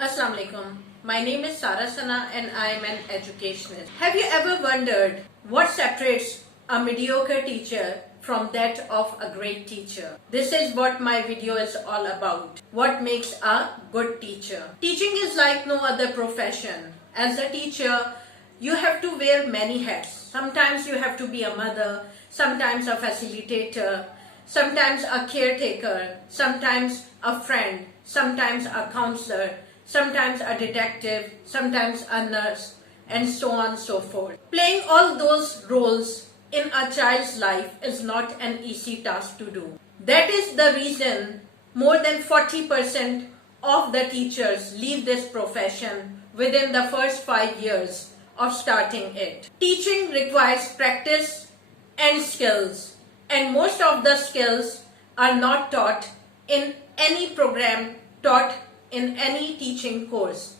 Assalamu alaikum. My name is Sara Sana and I am an educationist. Have you ever wondered what separates a mediocre teacher from that of a great teacher? This is what my video is all about. What makes a good teacher? Teaching is like no other profession. As a teacher, you have to wear many hats. Sometimes you have to be a mother, sometimes a facilitator, sometimes a caretaker, sometimes a friend, sometimes a counselor, sometimes a detective, sometimes a nurse, and so on and so forth. Playing all those roles in a child's life is not an easy task to do. That is the reason more than 40% of the teachers leave this profession within the first 5 years of starting it. Teaching requires practice and skills, and most of the skills are not taught in any program taught in any teaching course,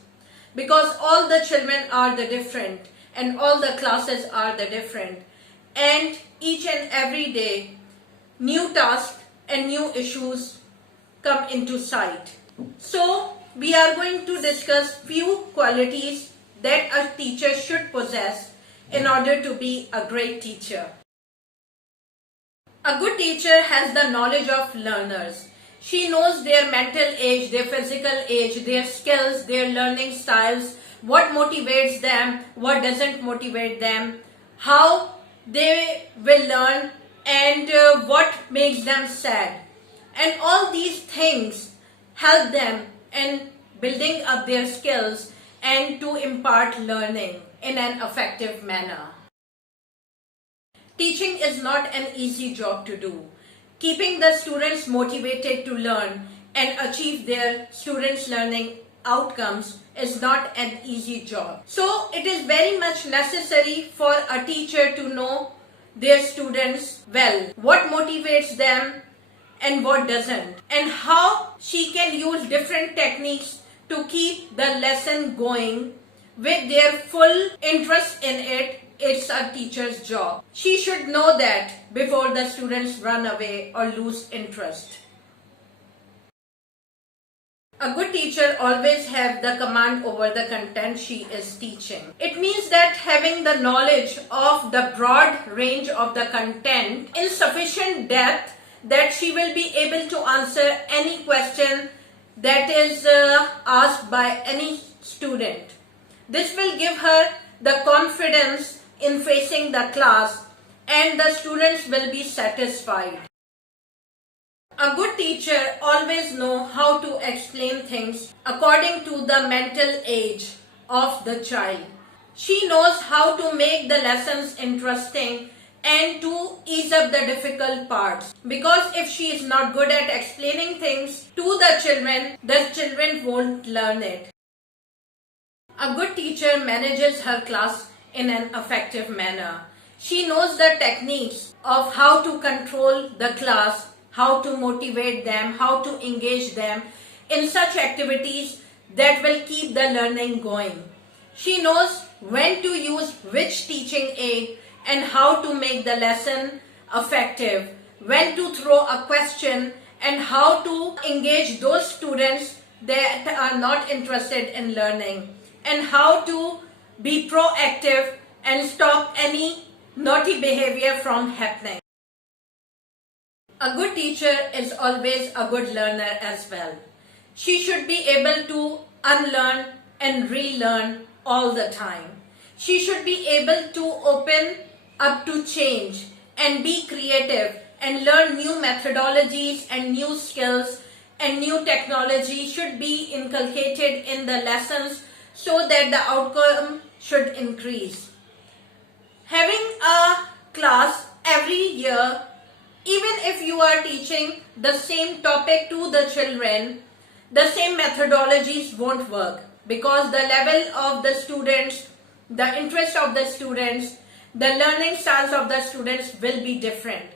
because all the children are the different and all the classes are the different, and each and every day new tasks and new issues come into sight. So we are going to discuss few qualities that a teacher should possess in order to be a great teacher. A good teacher has the knowledge of learners. She knows their mental age, their physical age, their skills, their learning styles, what motivates them, what doesn't motivate them, how they will learn, and what makes them sad. And all these things help them in building up their skills and to impart learning in an effective manner. Teaching is not an easy job to do. Keeping the students motivated to learn and achieve their students' learning outcomes is not an easy job. So it is very much necessary for a teacher to know their students well, what motivates them and what doesn't, and how she can use different techniques to keep the lesson going with their full interest in it. It's a teacher's job. She should know that before the students run away or lose interest. A good teacher always has the command over the content she is teaching. It means that having the knowledge of the broad range of the content in sufficient depth that she will be able to answer any question that is asked by any student. This will give her the confidence in facing the class, and the students will be satisfied. A good teacher always knows how to explain things according to the mental age of the child. She knows how to make the lessons interesting and to ease up the difficult parts, because if she is not good at explaining things to the children won't learn it. A good teacher manages her class in an effective manner. She knows the techniques of how to control the class, how to motivate them, how to engage them in such activities that will keep the learning going. She knows when to use which teaching aid and how to make the lesson effective, when to throw a question and how to engage those students that are not interested in learning, and how to be proactive and stop any naughty behavior from happening. A good teacher is always a good learner as well. She should be able to unlearn and relearn all the time. She should be able to open up to change and be creative and learn new methodologies and new skills, and new technology should be inculcated in the lessons so that the outcome should increase. Having a class every year, even if you are teaching the same topic to the children, the same methodologies won't work, because the level of the students, the interest of the students, the learning styles of the students will be different.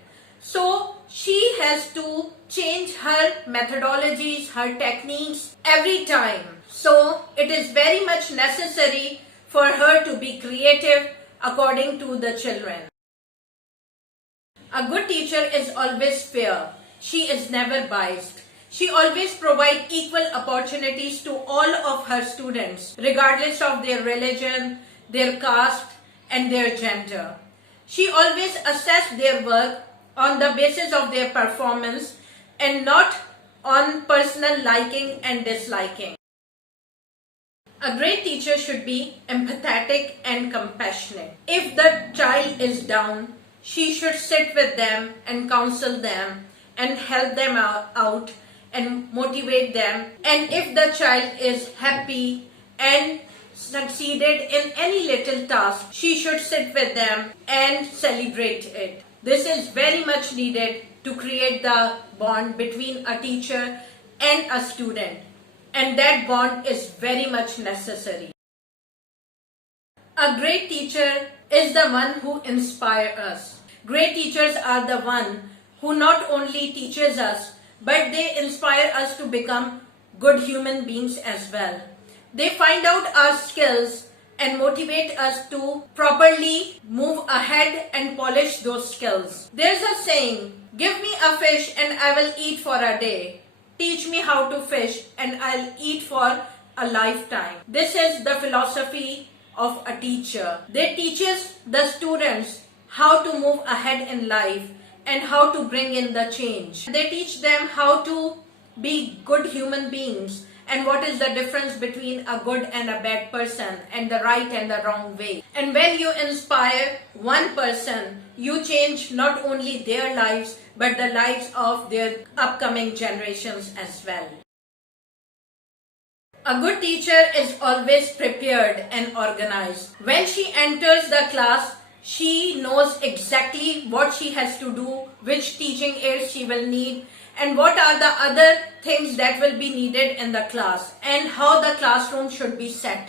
So she has to change her methodologies, her techniques every time. So it is very much necessary for her to be creative according to the children. A good teacher is always fair. She is never biased. She always provides equal opportunities to all of her students, regardless of their religion, their caste, and their gender. She always assesses their work on the basis of their performance and not on personal liking and disliking. A great teacher should be empathetic and compassionate. If the child is down, she should sit with them and counsel them and help them out and motivate them. And if the child is happy and succeeded in any little task, she should sit with them and celebrate it. This is very much needed to create the bond between a teacher and a student. And that bond is very much necessary. A great teacher is the one who inspires us. Great teachers are the one who not only teaches us, but they inspire us to become good human beings as well. They find out our skills and motivate us to properly move ahead and polish those skills. There's a saying, give me a fish and I will eat for a day. Teach me how to fish and I'll eat for a lifetime. This is the philosophy of a teacher. They teaches the students how to move ahead in life and how to bring in the change. They teach them how to be good human beings and what is the difference between a good and a bad person and the right and the wrong way. And when you inspire one person, you change not only their lives but the lives of their upcoming generations as well. A good teacher is always prepared and organized. When she enters the class, she knows exactly what she has to do, which teaching aids she will need, and what are the other things that will be needed in the class, and how the classroom should be set.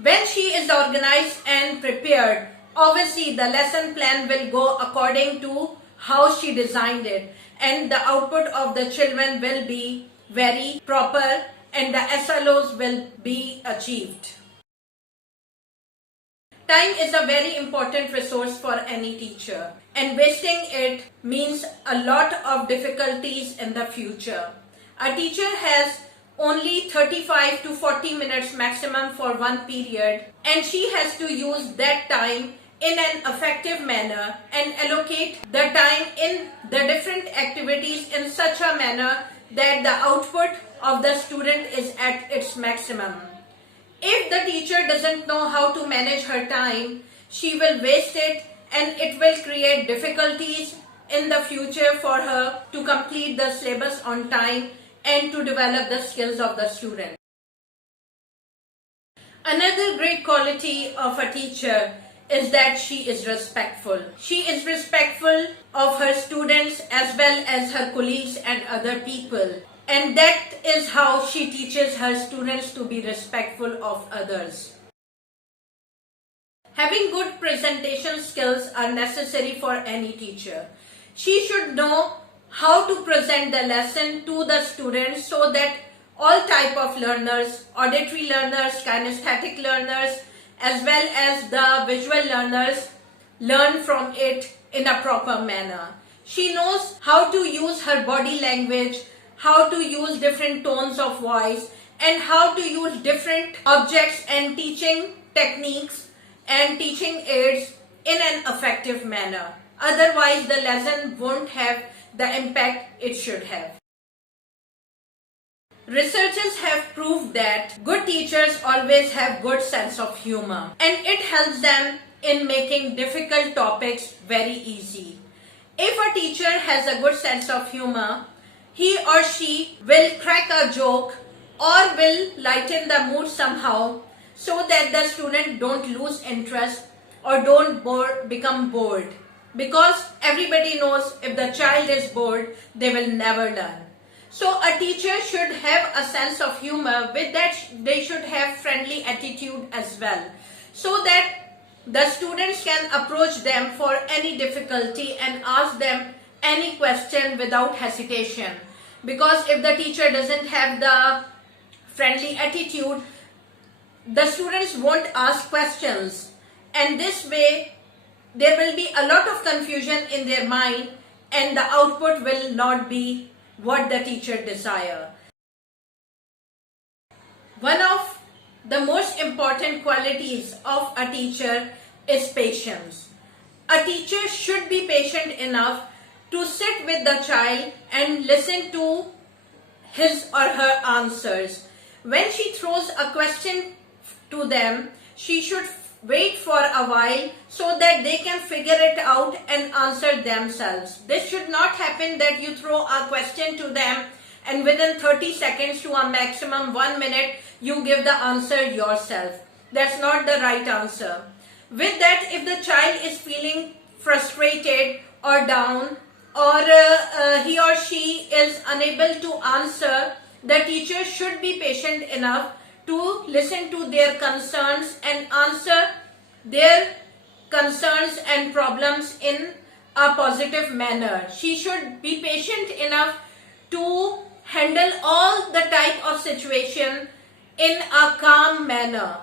When she is organized and prepared, obviously the lesson plan will go according to how she designed it, and the output of the children will be very proper and the SLOs will be achieved. Time is a very important resource for any teacher, and wasting it means a lot of difficulties in the future. A teacher has only 35 to 40 minutes maximum for one period, and she has to use that time in an effective manner and allocate the time in the different activities in such a manner that the output of the student is at its maximum. If the teacher doesn't know how to manage her time, she will waste it and it will create difficulties in the future for her to complete the syllabus on time and to develop the skills of the student. Another great quality of a teacher is that she is respectful. She is respectful of her students as well as her colleagues and other people. And that is how she teaches her students to be respectful of others. Having good presentation skills are necessary for any teacher. She should know how to present the lesson to the students so that all type of learners, auditory learners, kinesthetic learners, as well as the visual learners learn from it in a proper manner. She knows how to use her body language, how to use different tones of voice, and how to use different objects and teaching techniques and teaching aids in an effective manner. Otherwise, the lesson won't have the impact it should have. Researchers have proved that good teachers always have good sense of humor, and it helps them in making difficult topics very easy. If a teacher has a good sense of humor, he or she will crack a joke or will lighten the mood somehow so that the student don't lose interest or don't become bored. Because everybody knows if the child is bored, they will never learn. So a teacher should have a sense of humor. With that, they should have friendly attitude as well, so that the students can approach them for any difficulty and ask them any question without hesitation. Because if the teacher doesn't have the friendly attitude, the students won't ask questions, and this way there will be a lot of confusion in their mind and the output will not be what the teacher desire. One of the most important qualities of a teacher is patience. A teacher should be patient enough to sit with the child and listen to his or her answers. When she throws a question to them, she should wait for a while so that they can figure it out and answer themselves. This should not happen that you throw a question to them and within 30 seconds to a maximum 1 minute you give the answer yourself. That's not the right answer. With that, if the child is feeling frustrated or down, or he or she is unable to answer, the teacher should be patient enough to listen to their concerns and answer their concerns and problems in a positive manner. She should be patient enough to handle all the type of situation in a calm manner.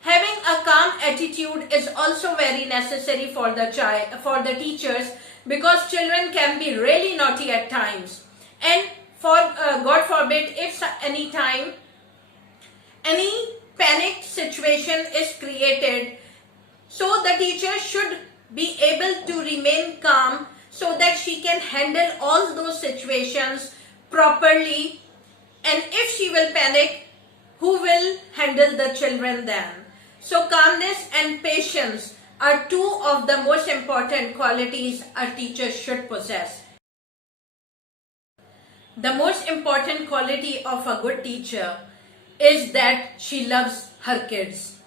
Having a calm attitude is also very necessary for the teachers, because children can be really naughty at times, and for God forbid if any time any panicked situation is created, so the teacher should be able to remain calm so that she can handle all those situations properly. And if she will panic, who will handle the children then? So calmness and patience are two of the most important qualities a teacher should possess. The most important quality of a good teacher is that she loves her kids.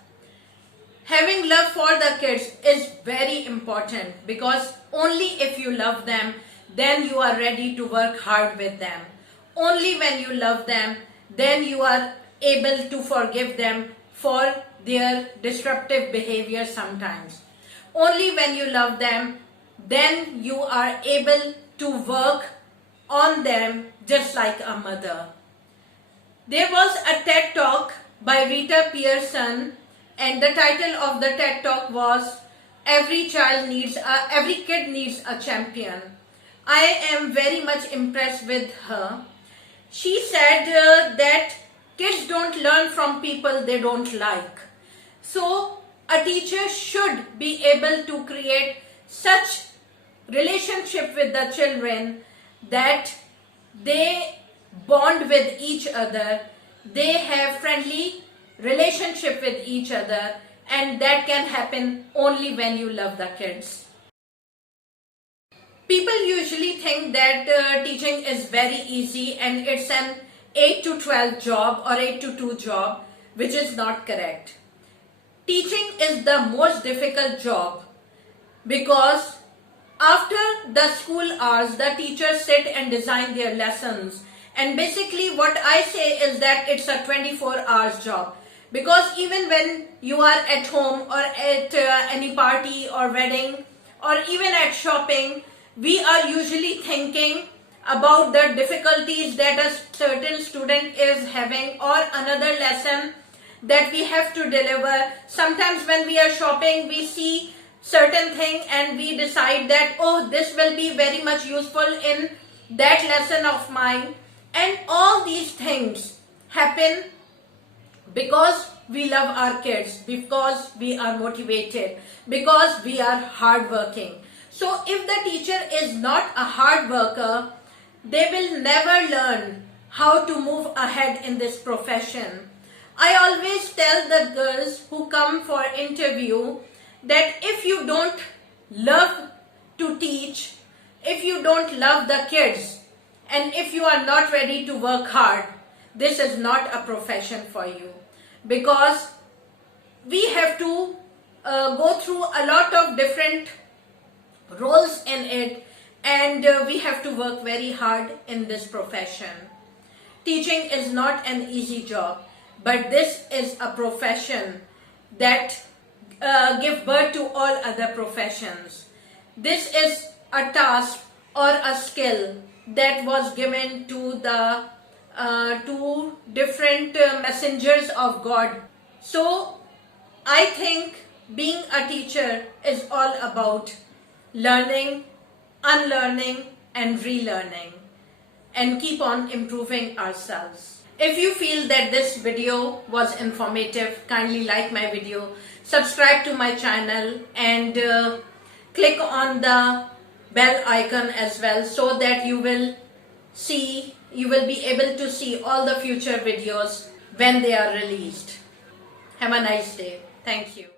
Having love for the kids is very important, because only if you love them, then you are ready to work hard with them. Only when you love them, then you are able to forgive them for their disruptive behavior sometimes. Only when you love them, then you are able to work on them just like a mother. There was a TED Talk by Rita Pearson, and the title of the TED Talk was Every Kid Needs a Champion. I am very much impressed with her. She said that kids don't learn from people they don't like. So a teacher should be able to create such relationship with the children that they bond with each other, they have friendly relationship with each other, and that can happen only when you love the kids. People usually think that teaching is very easy and it's an 8 to 12 job or 8 to 2 job, which is not correct. Teaching is the most difficult job, because after the school hours, the teachers sit and design their lessons. And basically what I say is that it's a 24 hours job. Because even when you are at home or at any party or wedding or even at shopping, we are usually thinking about the difficulties that a certain student is having, or another lesson that we have to deliver. Sometimes when we are shopping, we see certain thing and we decide that, oh, this will be very much useful in that lesson of mine. And all these things happen because we love our kids, because we are motivated, because we are hardworking. So if the teacher is not a hard worker, they will never learn how to move ahead in this profession. I always tell the girls who come for interview that if you don't love to teach, if you don't love the kids, and if you are not ready to work hard, this is not a profession for you, because we have to go through a lot of different roles in it, and we have to work very hard in this profession. Teaching is not an easy job, but this is a profession that give birth to all other professions. This is a task or a skill that was given to the two different messengers of God. So I think being a teacher is all about learning, unlearning and relearning. and keep on improving ourselves. If you feel that this video was informative, kindly like my video, subscribe to my channel, and click on the bell icon as well, so that you will be able to see all the future videos when they are released. Have a nice day. Thank you.